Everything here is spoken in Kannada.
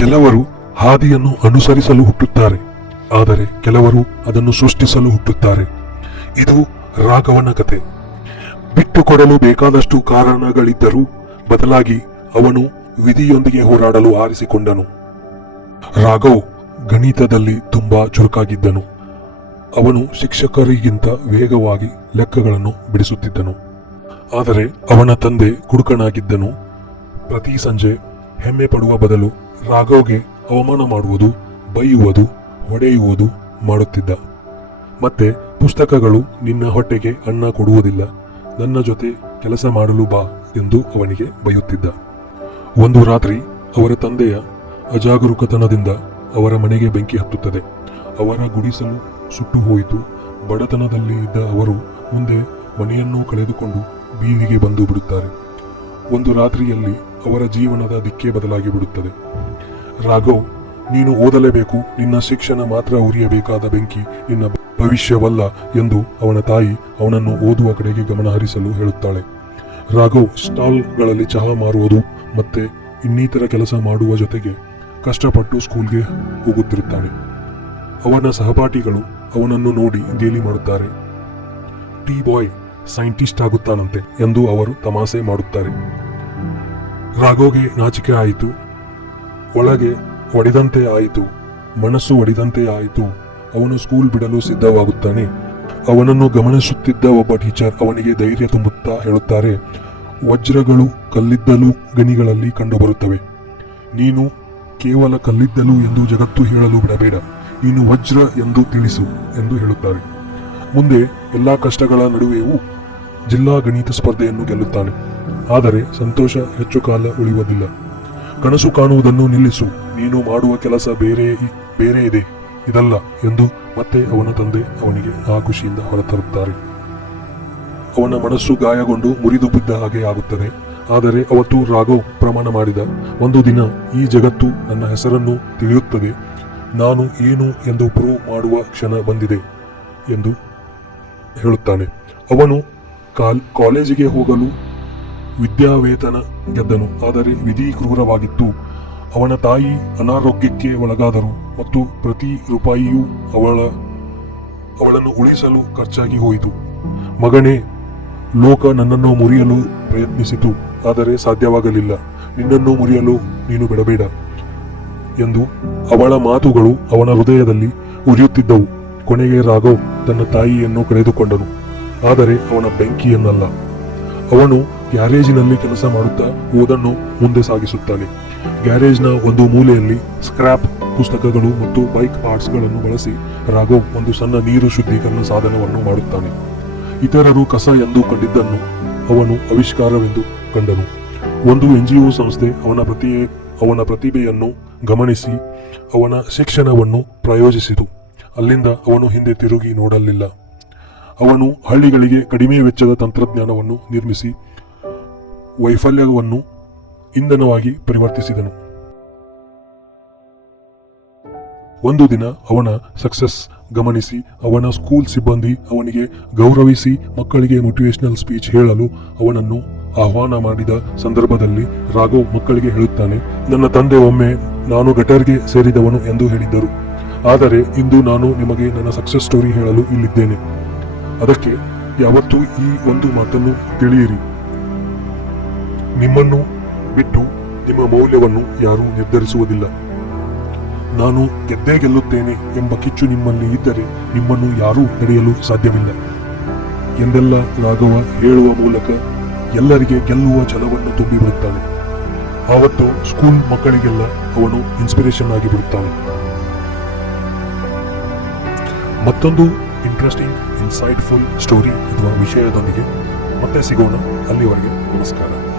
ಕೆಲವರು ಹಾದಿಯನ್ನು ಅನುಸರಿಸಲು ಹುಟ್ಟುತ್ತಾರೆ, ಆದರೆ ಕೆಲವರು ಅದನ್ನು ಸೃಷ್ಟಿಸಲು ಹುಟ್ಟುತ್ತಾರೆ. ಇದು ರಾಘವನ ಕತೆ. ಬಿಟ್ಟುಕೊಡಲು ಬೇಕಾದಷ್ಟು ಕಾರಣಗಳಿದ್ದರೂ ಬದಲಾಗಿ ಅವನು ವಿಧಿಯೊಂದಿಗೆ ಹೋರಾಡಲು ಆರಿಸಿಕೊಂಡನು. ರಾಘವ್ ಗಣಿತದಲ್ಲಿ ತುಂಬಾ ಚುರುಕಾಗಿದ್ದನು. ಅವನು ಶಿಕ್ಷಕರಿಗಿಂತ ವೇಗವಾಗಿ ಲೆಕ್ಕಗಳನ್ನು ಬಿಡಿಸುತ್ತಿದ್ದನು. ಆದರೆ ಅವನ ತಂದೆ ಕುಡುಕನಾಗಿದ್ದನು. ಪ್ರತಿ ಸಂಜೆ ಹೆಮ್ಮೆ ಪಡುವ ಬದಲು ರಾಘವ್ಗೆ ಅವಮಾನ ಮಾಡುವುದು, ಬೈಯುವುದು, ಹೊಡೆಯುವುದು ಮಾಡುತ್ತಿದ್ದ. ಮತ್ತೆ ಪುಸ್ತಕಗಳು ನಿನ್ನ ಹೊಟ್ಟೆಗೆ ಅನ್ನ ಕೊಡುವುದಿಲ್ಲ, ನನ್ನ ಜೊತೆ ಕೆಲಸ ಮಾಡಲು ಬಾ ಎಂದು ಅವನಿಗೆ ಬೈಯುತ್ತಿದ್ದ. ಒಂದು ರಾತ್ರಿ ಅವರ ತಂದೆಯ ಅಜಾಗರೂಕತನದಿಂದ ಅವರ ಮನೆಗೆ ಬೆಂಕಿ ಹತ್ತುತ್ತದೆ. ಅವರ ಗುಡಿಸಲು ಸುಟ್ಟು ಹೋಯಿತು. ಬಡತನದಲ್ಲಿ ಇದ್ದ ಅವರು ಮುಂದೆ ಮನೆಯನ್ನು ಕಳೆದುಕೊಂಡು ಬೀದಿಗೆ ಬಂದು ಬಿಡುತ್ತಾರೆ. ಒಂದು ರಾತ್ರಿಯಲ್ಲಿ ಅವರ ಜೀವನದ ದಿಕ್ಕೇ ಬದಲಾಗಿ ಬಿಡುತ್ತದೆ. ರಾಘವ್, ನೀನು ಓದಲೇಬೇಕು. ನಿನ್ನ ಶಿಕ್ಷಣ ಮಾತ್ರ ಉರಿಯಬೇಕಾದ ಬೆಂಕಿ ನಿನ್ನ ಭವಿಷ್ಯವಲ್ಲ ಎಂದು ಅವನ ತಾಯಿ ಅವನನ್ನು ಓದುವ ಕಡೆಗೆ ಗಮನ ಹರಿಸಲು ಹೇಳುತ್ತಾಳೆ. ರಾಘವ್ ಸ್ಟಾಲ್ಗಳಲ್ಲಿ ಚಹಾ ಮಾರುವುದು ಮತ್ತೆ ಇನ್ನಿತರ ಕೆಲಸ ಮಾಡುವ ಜೊತೆಗೆ ಕಷ್ಟಪಟ್ಟು ಸ್ಕೂಲ್ಗೆ ಹೋಗುತ್ತಿರುತ್ತಾನೆ. ಅವನ ಸಹಪಾಠಿಗಳು ಅವನನ್ನು ನೋಡಿ ಗೇಲಿ ಮಾಡುತ್ತಾರೆ. ಟೀ ಬಾಯ್ ಸೈಂಟಿಸ್ಟ್ ಆಗುತ್ತಾನಂತೆ ಎಂದು ಅವರು ತಮಾಷೆ ಮಾಡುತ್ತಾರೆ. ರಾಘವ್ಗೆ ನಾಚಿಕೆ ಆಯಿತು. ಒಳಗೆ ಒಡೆದಂತೆ ಆಯಿತು, ಮನಸ್ಸು ಒಡೆದಂತೆ ಆಯಿತು. ಅವನು ಸ್ಕೂಲ್ ಬಿಡಲು ಸಿದ್ಧವಾಗುತ್ತಾನೆ. ಅವನನ್ನು ಗಮನಿಸುತ್ತಿದ್ದ ಒಬ್ಬ ಟೀಚರ್ ಅವನಿಗೆ ಧೈರ್ಯ ತುಂಬುತ್ತಾ ಹೇಳುತ್ತಾರೆ, ವಜ್ರಗಳು ಕಲ್ಲಿದ್ದಲು ಗಣಿಗಳಲ್ಲಿ ಕಂಡುಬರುತ್ತವೆ. ನೀನು ಕೇವಲ ಕಲ್ಲಿದ್ದಲು ಎಂದು ಜಗತ್ತು ಹೇಳಲು ಬಿಡಬೇಡ. ನೀನು ವಜ್ರ ಎಂದು ತಿಳಿಸು, ಎಂದು ಹೇಳುತ್ತಾರೆ. ಮುಂದೆ ಎಲ್ಲ ಕಷ್ಟಗಳ ನಡುವೆಯೂ ಜಿಲ್ಲಾ ಗಣಿತ ಸ್ಪರ್ಧೆಯನ್ನು ಗೆಲ್ಲುತ್ತಾನೆ. ಆದರೆ ಸಂತೋಷ ಹೆಚ್ಚು ಕಾಲ ಉಳಿಯುವುದಿಲ್ಲ. ಕನಸು ಕಾಣುವುದನ್ನು ನಿಲ್ಲಿಸು. ನೀನು ಮಾಡುವ ಕೆಲಸ ಬೇರೆ ಬೇರೆ ಇದೆ. ಇದಲ್ಲ ಎಂದು ಮತ್ತೆ ಅವನ ತಂದೆ ಅವನಿಗೆ ಆ ಖುಷಿಯಿಂದ ಹೊರತರುತ್ತಾರೆ. ಅವನ ಮನಸ್ಸು ಗಾಯಗೊಂಡು ಮುರಿದು ಬಿದ್ದ ಹಾಗೆ ಆಗುತ್ತದೆ. ಆದರೆ ಅವತ್ತು ರಾಘವ್ ಪ್ರಮಾಣ ಮಾಡಿದ ಒಂದು ದಿನ ಈ ಜಗತ್ತು ನನ್ನ ಹೆಸರನ್ನು ತಿಳಿಯುತ್ತದೆ. ನಾನು ಏನು ಎಂದು ಪ್ರೂವ್ ಮಾಡುವ ಕ್ಷಣ ಬಂದಿದೆ ಎಂದು ಹೇಳುತ್ತಾನೆ. ಅವನು ಕಾಲ್, ಕಾಲೇಜಿಗೆ ಹೋಗಲು ವಿದ್ಯಾವೇತನ ಗೆದ್ದನು. ಆದರೆ ವಿಧಿ ಕ್ರೂರವಾಗಿತ್ತು. ಅವನ ತಾಯಿ ಅನಾರೋಗ್ಯಕ್ಕೆ ಒಳಗಾದರು ಮತ್ತು ಪ್ರತಿ ರೂಪಾಯಿಯೂ ಅವಳ, ಅವಳನ್ನು ಉಳಿಸಲು ಖರ್ಚಾಗಿ ಹೋಯಿತು. ಮಗನೇ, ಲೋಕ ನನ್ನನ್ನು ಮುರಿಯಲು ಪ್ರಯತ್ನಿಸಿತು, ಆದರೆ ಸಾಧ್ಯವಾಗಲಿಲ್ಲ. ನಿನ್ನನ್ನು ಮುರಿಯಲು ನೀನು ಬಿಡಬೇಡ ಎಂದು ಅವಳ ಮಾತುಗಳು ಅವನ ಹೃದಯದಲ್ಲಿ ಉರಿಯುತ್ತಿದ್ದವು. ಕೊನೆಗೆ ರಾಘವ್ ತನ್ನ ತಾಯಿಯನ್ನು ಕಳೆದುಕೊಂಡನು. ಆದರೆ ಅವನ ಬೆಂಕಿಯನ್ನಲ್ಲ. ಅವನು ಗ್ಯಾರೇಜಿನಲ್ಲಿ ಕೆಲಸ ಮಾಡುತ್ತಾ ಓದನ್ನು ಮುಂದೆ ಸಾಗಿಸುತ್ತಾನೆ. ಗ್ಯಾರೇಜ್ನ ಒಂದು ಮೂಲೆಯಲ್ಲಿ ಸ್ಕ್ರಾಪ್ ಪುಸ್ತಕಗಳು ಮತ್ತು ಬೈಕ್ ಪಾರ್ಟ್ಸ್ಗಳನ್ನು ಬಳಸಿ ರಾಘವ್ ಒಂದು ಸಣ್ಣ ನೀರು ಶುದ್ಧೀಕರಣ ಸಾಧನವನ್ನು ಮಾಡುತ್ತಾನೆ. ಇತರರು ಕಸ ಎಂದು ಕಂಡಿದ್ದನ್ನು ಅವನು ಆವಿಷ್ಕಾರವೆಂದು ಕಂಡನು. ಒಂದು ಎನ್ಜಿಒ ಸಂಸ್ಥೆ ಅವನ ಪ್ರತಿ ಅವನ ಪ್ರತಿಭೆಯನ್ನು ಗಮನಿಸಿ ಅವನ ಶಿಕ್ಷಣವನ್ನು ಪ್ರಯೋಜಿಸಿತು. ಅಲ್ಲಿಂದ ಅವನು ಹಿಂದೆ ತಿರುಗಿ ನೋಡಲಿಲ್ಲ. ಅವನು ಹಳ್ಳಿಗಳಿಗೆ ಕಡಿಮೆ ವೆಚ್ಚದ ತಂತ್ರಜ್ಞಾನವನ್ನು ನಿರ್ಮಿಸಿ ವೈಫಲ್ಯವನ್ನು ಇಂಧನವಾಗಿ ಪರಿವರ್ತಿಸಿದನು. ಒಂದು ದಿನ ಅವನ ಸಕ್ಸಸ್ ಗಮನಿಸಿ ಅವನ ಸ್ಕೂಲ್ ಸಿಬ್ಬಂದಿ ಅವನಿಗೆ ಗೌರವಿಸಿ ಮಕ್ಕಳಿಗೆ ಮೋಟಿವೇಶನಲ್ ಸ್ಪೀಚ್ ಹೇಳಲು ಅವನನ್ನು ಆಹ್ವಾನ ಮಾಡಿದ ಸಂದರ್ಭದಲ್ಲಿ ರಾಘವ್ ಮಕ್ಕಳಿಗೆ ಹೇಳುತ್ತಾನೆ, ನನ್ನ ತಂದೆ ಒಮ್ಮೆ ನಾನು ಗಟರ್ಗೆ ಸೇರಿದವನು ಎಂದು ಹೇಳಿದ್ದರು. ಆದರೆ ಇಂದು ನಾನು ನಿಮಗೆ ನನ್ನ ಸಕ್ಸಸ್ ಸ್ಟೋರಿ ಹೇಳಲು ಇಲ್ಲಿದ್ದೇನೆ. ಅದಕ್ಕೆ ಯಾವತ್ತೂ ಈ ಒಂದು ಮಾತನ್ನು ತಿಳಿಯಿರಿ. ನಿಮ್ಮನ್ನು ಬಿಟ್ಟು ನಿಮ್ಮ ಮೌಲ್ಯವನ್ನು ಯಾರೂ ನಿರ್ಧರಿಸುವುದಿಲ್ಲ. ನಾನು ಗೆದ್ದೇ ಗೆಲ್ಲುತ್ತೇನೆ ಎಂಬ ಕಿಚ್ಚು ನಿಮ್ಮಲ್ಲಿ ಇದ್ದರೆ ನಿಮ್ಮನ್ನು ಯಾರೂ ತಡೆಯಲು ಸಾಧ್ಯವಿಲ್ಲ. ಎಂದೆಲ್ಲ ರಾಘವ ಹೇಳುವ ಮೂಲಕ ಎಲ್ಲರಿಗೆ ಗೆಲ್ಲುವ ಛಲವನ್ನು ತುಂಬಿಬಿಡುತ್ತಾನೆ ಆವತ್ತು ಸ್ಕೂಲ್ ಮಕ್ಕಳಿಗೆಲ್ಲ ಅವನು ಇನ್ಸ್ಪಿರೇಷನ್ ಆಗಿ ಬಿಡುತ್ತಾನೆ ಮತ್ತೊಂದು ಇಂಟ್ರೆಸ್ಟಿಂಗ್ ಇನ್ಸೈಟ್ಫುಲ್ ಸ್ಟೋರಿ ಅಥವಾ ವಿಷಯದೊಂದಿಗೆ ಮತ್ತೆ ಸಿಗೋಣ ಅಲ್ಲಿವರೆಗೆ ನಮಸ್ಕಾರ.